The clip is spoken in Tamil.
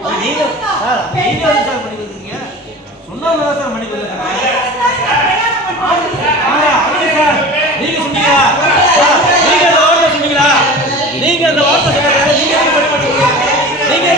நீங்க சார் நீங்க வந்து சார் பண்ணி கொடுக்குறீங்க சொன்னவங்க தான் சார் பண்ணி கொடுக்குறாங்க அதுக்கு சார் நீங்க சொன்னீங்களா நீங்க அந்த வார்த்தை சொன்னீங்களா நீங்க அந்த வார்த்தை சொன்னீங்க நீங்க எப்படி பண்ணி கொடுக்குறீங்க நீங்க